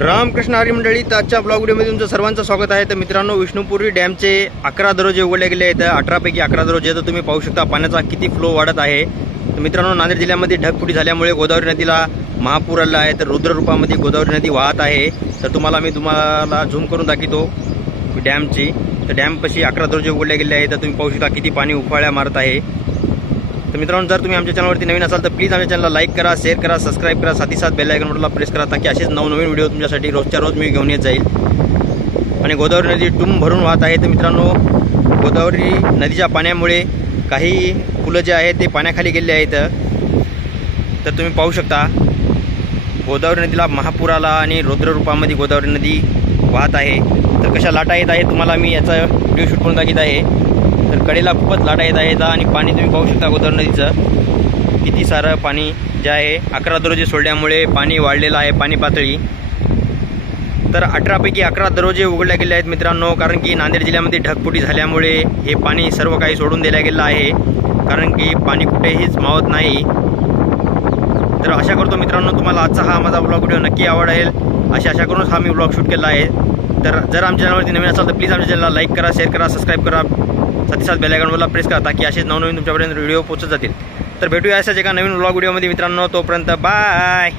रामकृष्ण हरी मंडळी आजच्या ब्लॉग व्हिडिओमध्ये तुमचं सर्वांचं स्वागत आहे. तर मित्रांनो विष्णुपुरी डॅमचे अकरा दरवाजे उघडले गेले आहेत. अठरापैकी अकरा दरवाजे तर तुम्ही पाहू शकता पाण्याचा किती फ्लो वाढत आहे. तर मित्रांनो नांदेड जिल्ह्यामध्ये ढगफुटी झाल्यामुळे गोदावरी नदीला महापूर आला आहे. तर रुद्ररूपामध्ये गोदावरी नदी वाहत आहे. तर तुम्हाला मी तुम्हाला झूम करून दाखवतो डॅमची. तर डॅमपाशी अकरा दरवाजे उघडले गेले आहेत. तर तुम्ही पाहू शकता किती पाणी उफाळ्या मारत आहे. तर मित्रांनो जर तुम्ही आमच्या चॅनलवरती नवीन असाल तर प्लीज आमच्या चॅनलला लाईक करा शेअर करा सबस्क्राईब करा साथी साथ बेल आयकन प्रेस करा ताकी असेच नवनवीन व्हिडिओ तुमच्यासाठी रोजच्या रोज मी घेऊन येत जाईल. आणि गोदावरी नदी टुंब भरून वाहत आहे तर मित्रांनो गोदावरी नदीच्या पाण्यामुळे काही फुलं जे आहेत ते पाण्याखाली गेले आहेत. तर तुम्ही पाहू शकता गोदावरी नदीला महापुराला आणि रुद्ररूपामध्ये गोदावरी नदी वाहत आहे. तर कशा लाटा येत आहे तुम्हाला मी याचा व्हिडिओ शूट करून दाखवत आहे. तर कडेला खूपच लाटा येत आहेत आणि पाणी तुम्ही पाहू शकता अगोदर नदीचं. किती सारं पाणी जे आहे अकरा दरवाजे सोडल्यामुळे पाणी वाढलेलं आहे पाणी पातळी. तर अठरापैकी अकरा दरवाजे उघडले गेले आहेत मित्रांनो कारण की नांदेड जिल्ह्यामध्ये ढगफुटी झाल्यामुळे हे पाणी सर्व काही सोडून दिल्या गेलं आहे. कारण की पाणी कुठेहीच मावत नाही. तर आशा करतो मित्रांनो तुम्हाला आजचा हा माझा ब्लॉग व्हिडिओ नक्की आवडेल. अशी आशा करूनच हा मी ब्लॉग शूट केला आहे. तर जर आमच्या चॅनलवरती नवीन असाल तर प्लीज आमच्या चॅनलला लाईक करा शेअर करा सबस्क्राईब करा. साथी साथ बेलायकॉनवरला प्रेस करा ताकी असेच नवनवीन तुमच्यापर्यंत व्हिडिओ पोहोचत जातील. तर भेटूया असाच एका नवीन ब्लॉग व्हिडिओमध्ये मित्रांनो तोपर्यंत बाय